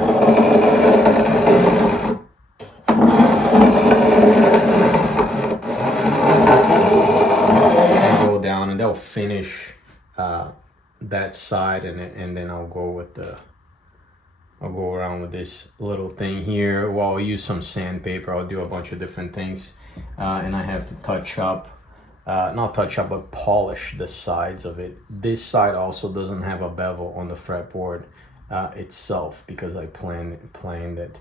And go down, and they'll finish that side, and then I'll go around with this little thing here. Well, I'll use some sandpaper. I'll do a bunch of different things, and I have to touch up, not touch up, but polish the sides of it. This side also doesn't have a bevel on the fretboard itself because I planed it.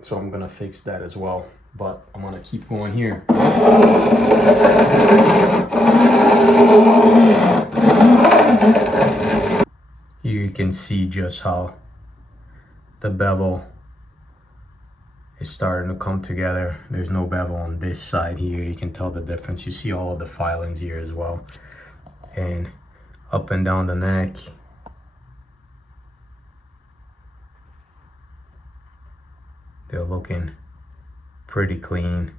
So I'm gonna fix that as well. But I'm gonna keep going here. You can see just how the bevel is starting to come together. There's no bevel on this side here. You can tell the difference. You see all of the filings here as well. And up and down the neck. They're looking pretty clean.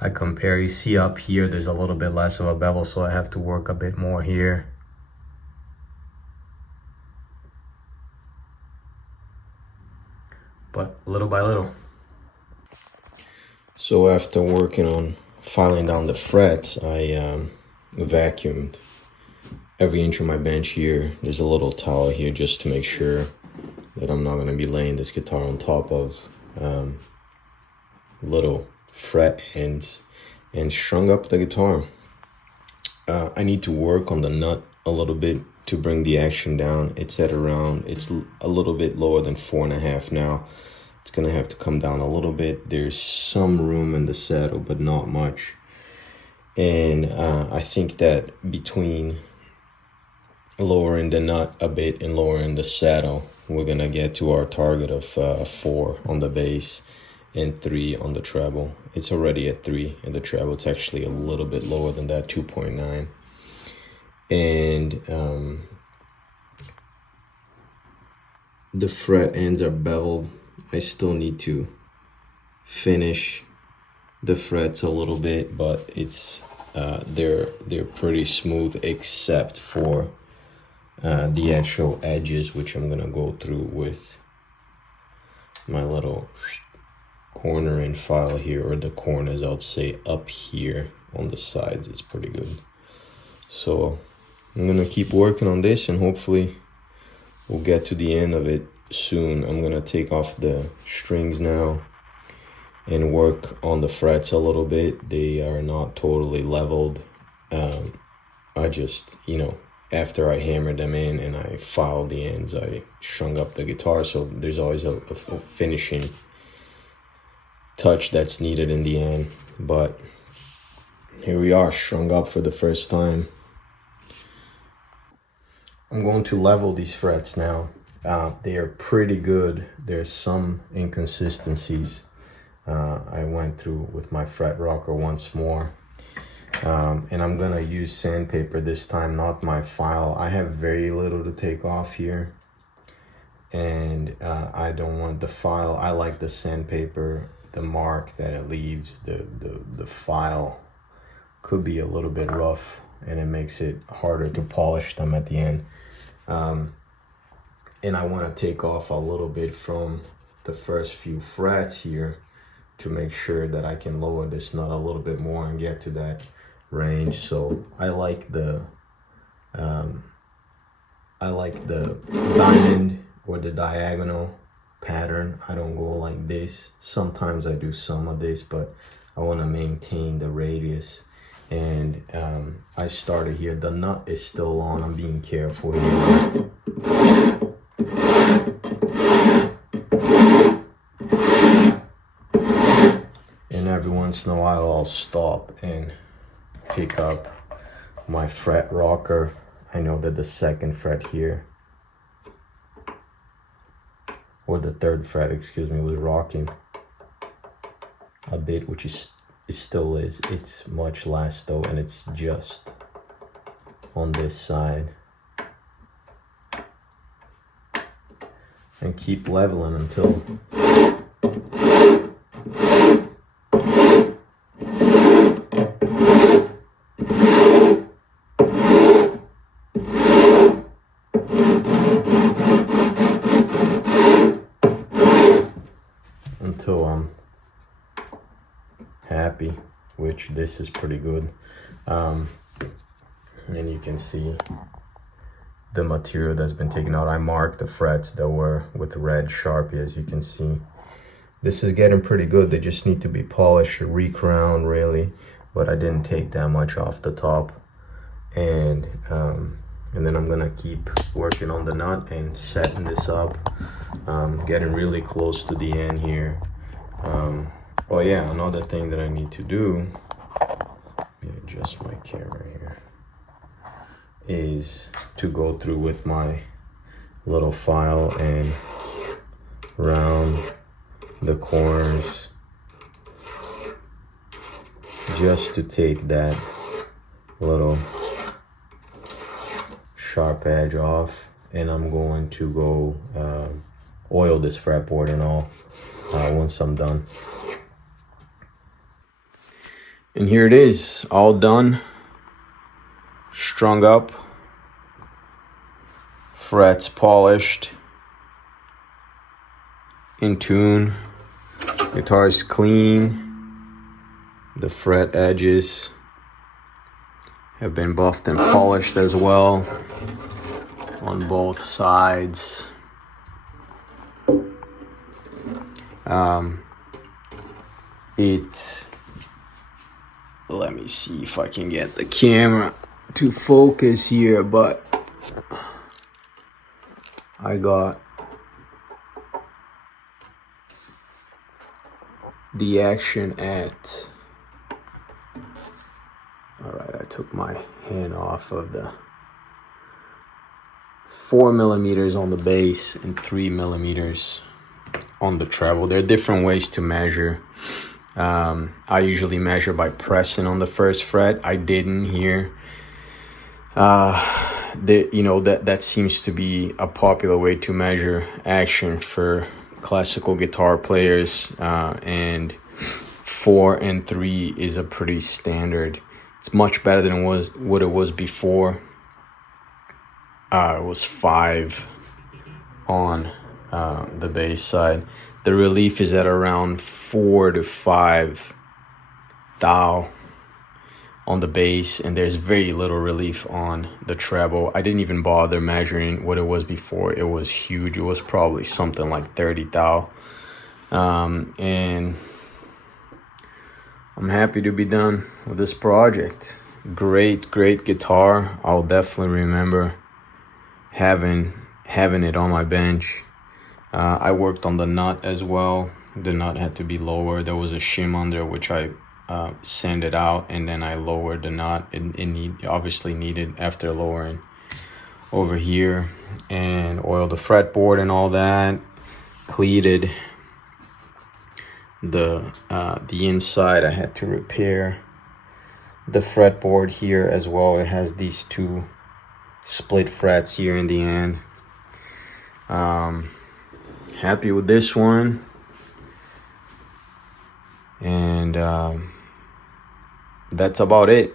I compare, you see up here, there's a little bit less of a bevel, so I have to work a bit more here. But little by little. So after working on filing down the frets, I vacuumed every inch of my bench here. There's a little towel here just to make sure that I'm not going to be laying this guitar on top of little fret ends, and strung up the guitar. I need to work on the nut a little bit to bring the action down. It's at around, it's a little bit lower than 4.5 now. It's gonna have to come down a little bit. There's some room in the saddle, but not much. And I think that between lowering the nut a bit and lowering the saddle, we're gonna get to our target of 4 on the bass. and 3 on the treble. It's already at 3 in the treble. It's actually a little bit lower than that, 2.9. And the fret ends are beveled. I still need to finish the frets a little bit, but it's they're pretty smooth except for the actual edges, which I'm gonna go through with my little cornering file here, or the corners, I would say, up here on the sides. It's pretty good. So I'm gonna keep working on this, and hopefully we'll get to the end of it soon. I'm gonna take off the strings now and work on the frets a little bit. They are not totally leveled. I just, you know, after I hammered them in and I filed the ends, I strung up the guitar, so there's always a finishing touch that's needed in the end. But here we are, strung up for the first time. I'm going to level these frets now. They are pretty good. There's some inconsistencies I went through with my fret rocker once more. And I'm gonna use sandpaper this time, not my file. I have very little to take off here, and I don't want the file. I like the sandpaper, the mark that it leaves. The file could be a little bit rough, and it makes it harder to polish them at the end. And I want to take off a little bit from the first few frets here to make sure that I can lower this nut a little bit more and get to that range. So I like the diamond or the diagonal pattern. I don't go like this. Sometimes I do some of this, but I want to maintain the radius. And I started here. The nut is still on. I'm being careful here. And every once in a while I'll stop and pick up my fret rocker. I know that the second fret here, or the third fret, excuse me, was rocking a bit, which is, it still is. It's much less though, and it's just on this side. And keep leveling until I'm happy, which this is pretty good. And you can see the material that's been taken out. I marked the frets that were with red Sharpie, as you can see. This is getting pretty good. They just need to be polished, recrowned really, but I didn't take that much off the top. And then I'm gonna keep working on the nut and setting this up. Getting really close to the end here. Oh yeah, another thing that I need to do, let me adjust my camera here, is to go through with my little file and round the corners, just to take that little sharp edge off. And I'm going to go oil this fretboard and all once I'm done. And here it is, all done, strung up, frets polished, in tune, guitar is clean, the fret edges have been buffed and polished as well on both sides. Let me see if I can get the camera to focus here, but I got the action at, all right, I took my hand off of the 4 millimeters on the base and 3 millimeters on the treble. There are different ways to measure. I usually measure by pressing on the first fret. I didn't here. That seems to be a popular way to measure action for classical guitar players, and 4 and 3 is a pretty standard. It's much better than what it was before. It was 5 on the bass side. The relief is at around 4 to 5 thou on the bass, and there's very little relief on the treble. I didn't even bother measuring what it was before. It was huge. It was probably something like 30 thou. And I'm happy to be done with this project. Great guitar. I'll definitely remember having it on my bench. I worked on the nut as well. The nut had to be lower. There was a shim under which I sanded out, and then I lowered the nut. It obviously needed after lowering over here, and oiled the fretboard and all that. Cleated the inside. I had to repair the fretboard here as well. It has these 2 split frets here in the end. Happy with this one, and that's about it.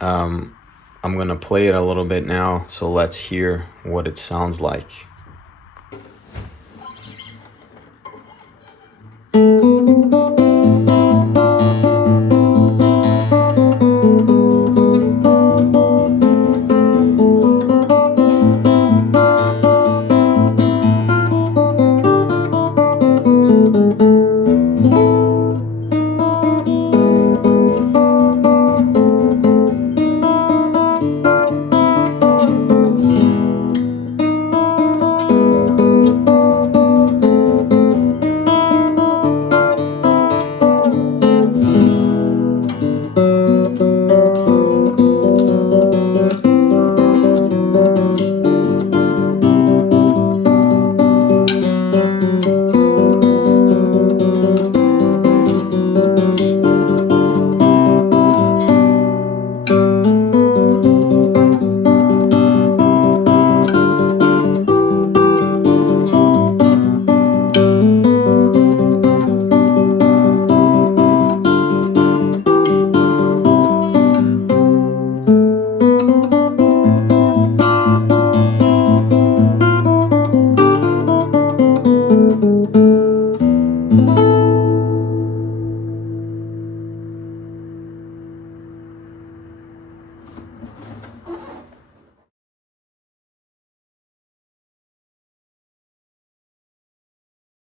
I'm gonna play it a little bit now, so let's hear what it sounds like.